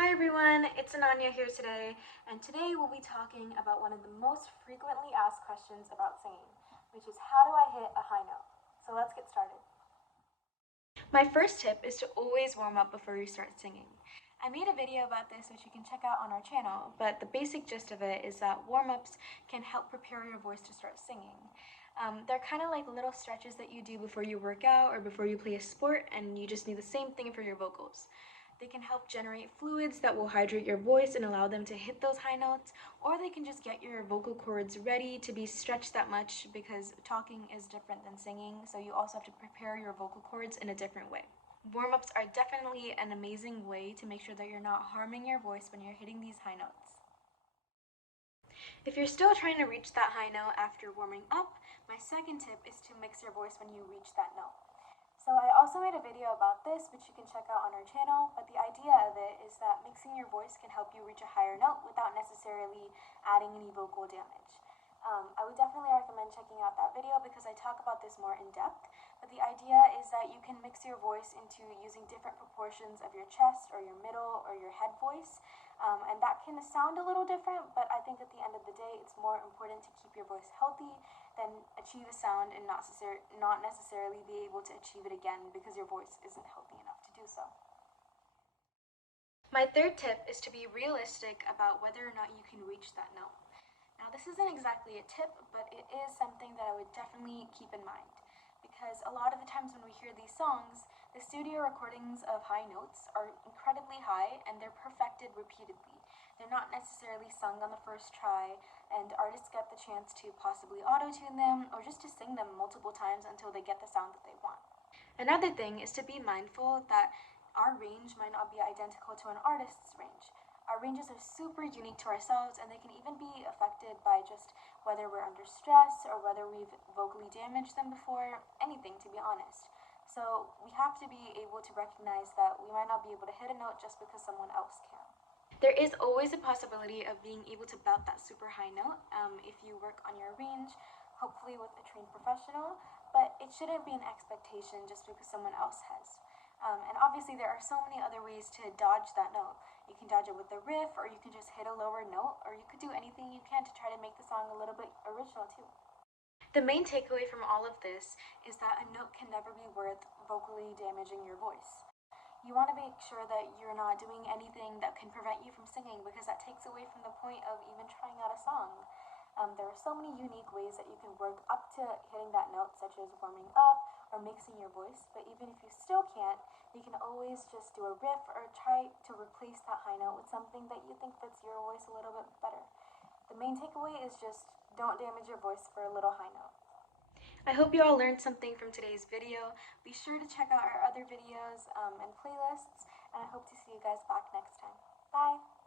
Hi everyone, it's Ananya here today, and today we'll be talking about one of the most frequently asked questions about singing, which is how do I hit a high note? So let's get started. My first tip is to always warm up before you start singing. I made a video about this which you can check out on our channel, but the basic gist of it is that warm-ups can help prepare your voice to start singing. They're kind of like little stretches that you do before you work out or before you play a sport, and you just need the same thing for your vocals. They can help generate fluids that will hydrate your voice and allow them to hit those high notes, or they can just get your vocal cords ready to be stretched that much because talking is different than singing, so you also have to prepare your vocal cords in a different way. Warm-ups are definitely an amazing way to make sure that you're not harming your voice when you're hitting these high notes. If you're still trying to reach that high note after warming up, my second tip is to mix your voice when you reach that note. So I also made a video about this, which you can check out on our channel, but the idea of it is that mixing your voice can help you reach a higher note without necessarily adding any vocal damage. I would definitely recommend checking out that video because I talk about this more in depth, but the idea is that you can mix your voice into using different proportions of your chest or your middle or your head voice, and that can sound a little different, but I think at the end of the day it's more important to keep your voice healthy than achieve a sound and not necessarily be able to achieve it again because your voice isn't healthy enough to do so. My third tip is to be realistic about whether or not you can reach that note. Now, this isn't exactly a tip, but it is something that I would definitely keep in mind because a lot of the times when we hear these songs, the studio recordings of high notes are incredibly high and they're perfected repeatedly. They're not necessarily sung on the first try, and artists get the chance to possibly auto-tune them or just to sing them multiple times until they get the sound that they want. Another thing is to be mindful that our range might not be identical to an artist's range. Our ranges are super unique to ourselves, and they can even be affected by just whether we're under stress or whether we've vocally damaged them before, anything to be honest. So we have to be able to recognize that we might not be able to hit a note just because someone else can. There is always a possibility of being able to belt that super high note if you work on your range, hopefully with a trained professional, but it shouldn't be an expectation just because someone else has. And obviously there are so many other ways to dodge that note. You can dodge it with a riff, or you can just hit a lower note, or you could do anything you can to try to make the song a little bit original too. The main takeaway from all of this is that a note can never be worth vocally damaging your voice. You want to make sure that you're not doing anything that can prevent you from singing because that takes away from the point of even trying out a song. There are so many unique ways that you can work up to hitting that note, such as warming up or mixing your voice, but even if you still can't, you can always just do a riff or try to replace that high note with something that you think fits your voice a little bit better. The main takeaway is just don't damage your voice for a little high note. I hope you all learned something from today's video. Be sure to check out our other videos and playlists, and I hope to see you guys back next time. Bye!